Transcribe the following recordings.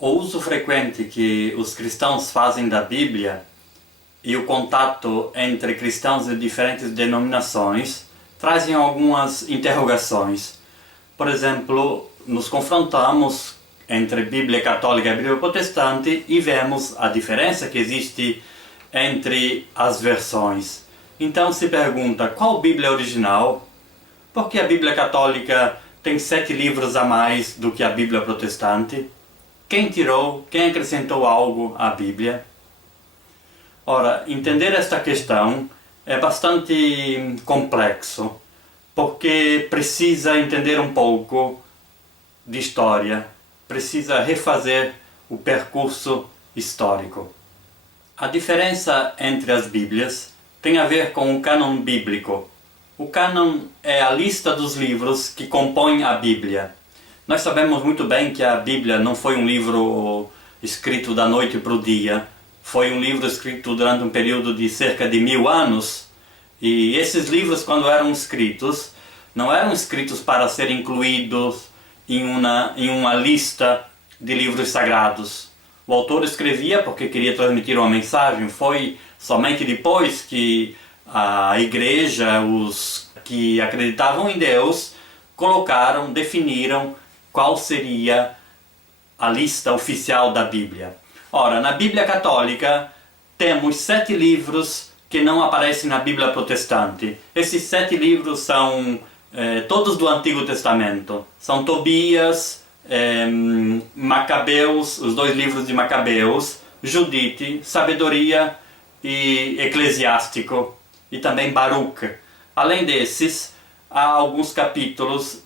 O uso frequente que os cristãos fazem da Bíblia e o contato entre cristãos de diferentes denominações trazem algumas interrogações. Por exemplo, nos confrontamos entre Bíblia católica e Bíblia protestante e vemos a diferença que existe entre as versões. Então se pergunta, qual Bíblia é original? Por que a Bíblia católica tem 7 livros a mais do que a Bíblia protestante? Quem tirou, quem acrescentou algo à Bíblia? Ora, entender esta questão é bastante complexo, porque precisa entender um pouco de história, precisa refazer o percurso histórico. A diferença entre as Bíblias tem a ver com o cânon bíblico. O cânon é a lista dos livros que compõem a Bíblia. Nós sabemos muito bem que a Bíblia não foi um livro escrito da noite para o dia. Foi um livro escrito durante um período de cerca de 1000 anos. E esses livros, quando eram escritos, não eram escritos para serem incluídos em uma lista de livros sagrados. O autor escrevia porque queria transmitir uma mensagem. Foi somente depois que a igreja, os que acreditavam em Deus, definiram qual seria a lista oficial da Bíblia. Ora, na Bíblia católica temos 7 livros que não aparecem na Bíblia protestante. Esses 7 livros são todos do Antigo Testamento. São Tobias, Macabeus, os 2 livros de Macabeus, Judite, Sabedoria e Eclesiástico, e também Baruch. Além desses, há alguns capítulos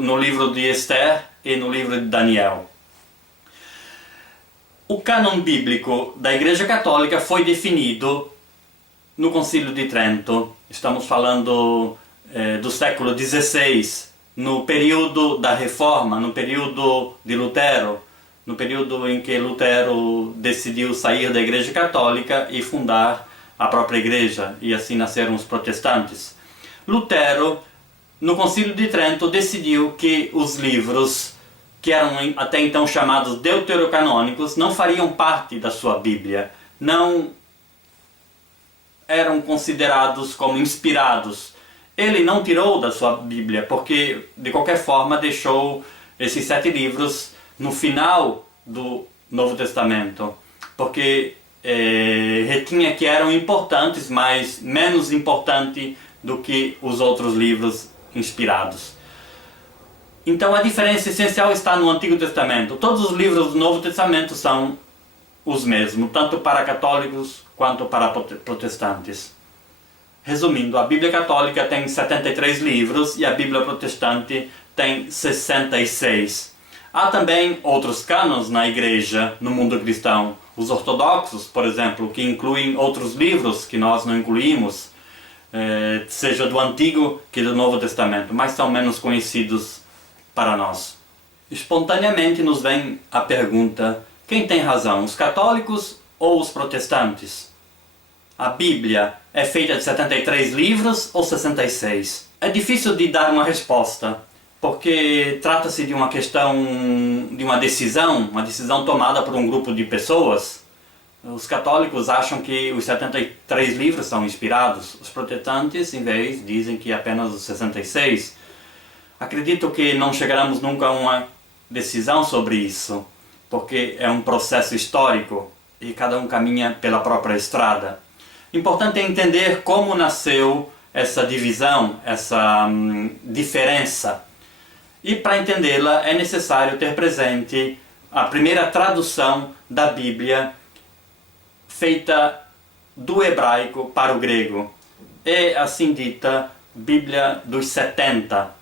no livro de Esther e no livro de Daniel. O cânon bíblico da Igreja Católica foi definido no Concílio de Trento. Estamos falando do século XVI, no período da Reforma, no período de Lutero, no período em que Lutero decidiu sair da Igreja Católica e fundar a própria Igreja, e assim nasceram os protestantes. Lutero, no Concílio de Trento, decidiu que os livros, que eram até então chamados deuterocanônicos, não fariam parte da sua Bíblia, não eram considerados como inspirados. Ele não tirou da sua Bíblia, porque de qualquer forma deixou esses 7 livros no final do Novo Testamento, porque retinha que eram importantes, mas menos importante do que os outros livros inspirados. Então a diferença essencial está no Antigo Testamento. Todos os livros do Novo Testamento são os mesmos, tanto para católicos quanto para protestantes. Resumindo, a Bíblia Católica tem 73 livros e a Bíblia Protestante tem 66. Há também outros cânones na Igreja, no mundo cristão. Os ortodoxos, por exemplo, que incluem outros livros que nós não incluímos, seja do Antigo que do Novo Testamento, mas são menos conhecidos para nós. Espontaneamente nos vem a pergunta: quem tem razão, os católicos ou os protestantes? A Bíblia é feita de 73 livros ou 66? É difícil de dar uma resposta, porque trata-se de uma questão, de uma decisão tomada por um grupo de pessoas. Os católicos acham que os 73 livros são inspirados, os protestantes, em vez, dizem que apenas os 66. Acredito que não chegaremos nunca a uma decisão sobre isso, porque é um processo histórico e cada um caminha pela própria estrada. Importante é entender como nasceu essa divisão, essa diferença. E para entendê-la é necessário ter presente a primeira tradução da Bíblia feita do hebraico para o grego. É assim dita Bíblia dos 70.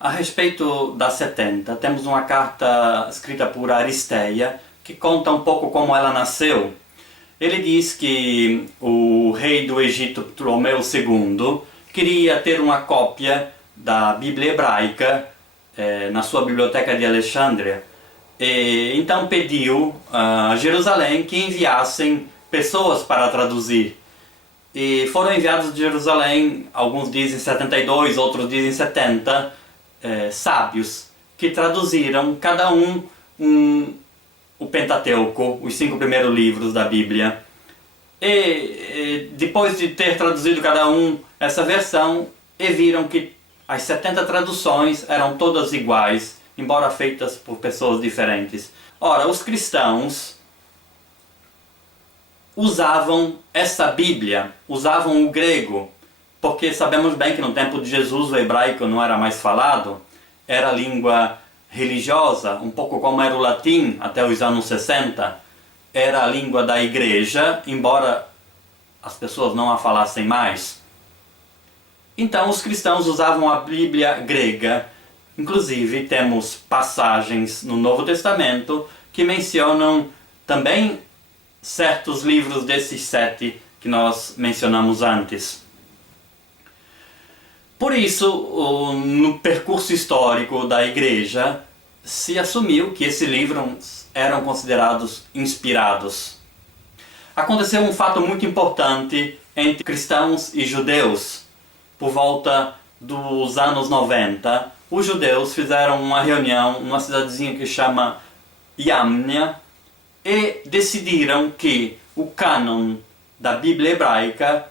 A respeito das 70, temos uma carta escrita por Aristeia que conta um pouco como ela nasceu. Ele diz que o rei do Egito, Ptolomeu II, queria ter uma cópia da Bíblia hebraica na sua biblioteca de Alexandria. E então pediu a Jerusalém que enviassem pessoas para traduzir. E foram enviados de Jerusalém, alguns dizem 72, outros dizem 70, sábios, que traduziram cada um o Pentateuco, os 5 primeiros livros da Bíblia. E depois de ter traduzido cada um essa versão, viram que as 70 traduções eram todas iguais, embora feitas por pessoas diferentes. Ora, os cristãos usavam essa Bíblia, usavam o grego, porque sabemos bem que no tempo de Jesus o hebraico não era mais falado, era a língua religiosa, um pouco como era o latim até os anos 60, era a língua da igreja, embora as pessoas não a falassem mais. Então os cristãos usavam a Bíblia grega. Inclusive temos passagens no Novo Testamento que mencionam também certos livros desses 7 que nós mencionamos antes. Por isso, no percurso histórico da igreja, se assumiu que esses livros eram considerados inspirados. Aconteceu um fato muito importante entre cristãos e judeus. Por volta dos anos 90, os judeus fizeram uma reunião numa cidadezinha que chama Yamnia e decidiram que o cânon da Bíblia hebraica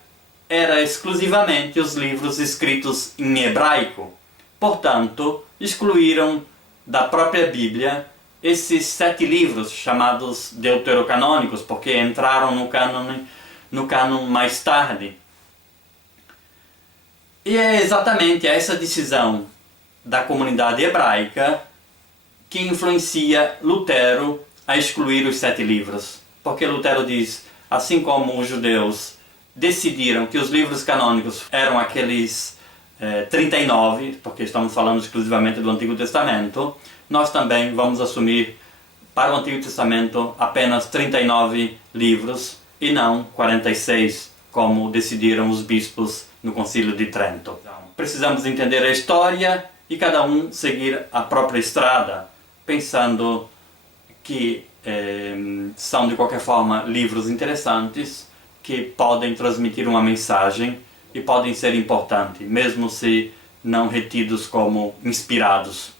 era exclusivamente os livros escritos em hebraico. Portanto, excluíram da própria Bíblia esses 7 livros chamados deuterocanônicos, porque entraram no cânon mais tarde. E é exatamente essa decisão da comunidade hebraica que influencia Lutero a excluir os 7 livros. Porque Lutero diz, assim como os judeus decidiram que os livros canônicos eram aqueles 39, porque estamos falando exclusivamente do Antigo Testamento, nós também vamos assumir para o Antigo Testamento apenas 39 livros e não 46, como decidiram os bispos no Concílio de Trento. Precisamos entender a história e cada um seguir a própria estrada, pensando que são de qualquer forma livros interessantes que podem transmitir uma mensagem e podem ser importantes, mesmo se não retidos como inspirados.